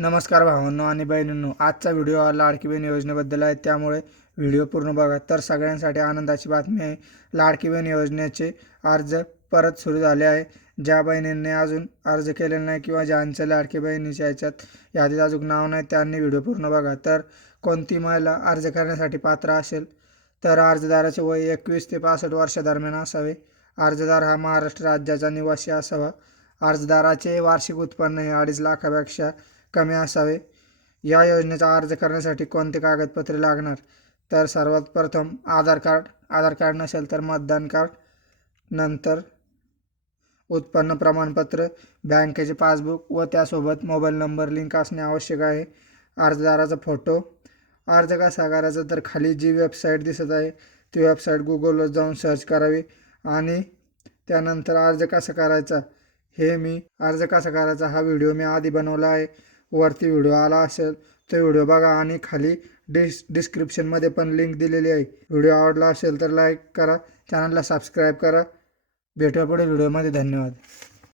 नमस्कार भावांनो आणि बहिणींनो, आजचा व्हिडिओ हा लाडकी बहीण योजनेबद्दल आहे, त्यामुळे व्हिडिओ पूर्ण बघा. तर सगळ्यांसाठी आनंदाची बातमी आहे. लाडकी बहीण योजनेचे अर्ज परत सुरू झाले आहे. ज्या बहिणींनी अजून अर्ज केलेला नाही किंवा ज्यांच्या लाडकी बहिणीच्या ह्याच्यात यादीत अजून नाव नाही, त्यांनी व्हिडिओ पूर्ण बघा. तर कोणती महिला अर्ज करण्यासाठी पात्र असेल तर अर्जदाराचे वय 21 ते 65 वर्षादरम्यान असावे. अर्जदार हा महाराष्ट्र राज्याचा निवासी असावा. अर्जदाराचे वार्षिक उत्पन्न हे 2.5 लाखापेक्षा कमी असावे. या योजनेचा अर्ज करण्यासाठी कोणते कागदपत्रे लागणार? तर सर्वात प्रथम आधार कार्ड नसेल तर मतदान कार्ड, नंतर उत्पन्न प्रमाणपत्र, बँकेचे पासबुक व त्यासोबत मोबाईल नंबर लिंक असणे आवश्यक आहे. अर्जदाराचा फोटो. अर्ज कसा करायचा तर खाली जी वेबसाईट दिसत आहे ती वेबसाईट गुगलवर जाऊन सर्च करावी आणि त्यानंतर अर्ज कसा करायचा हा व्हिडिओ मी आधी बनवला आहे. वरती व्हिडिओ आला असेल तो व्हिडिओ बघा आणि खाली डिस्क्रिप्शनमध्ये पण लिंक दिलेली आहे. व्हिडिओ आवडला असेल तर लाईक करा, चॅनलला सबस्क्राईब करा. भेटूया पुढील व्हिडिओमध्ये. धन्यवाद.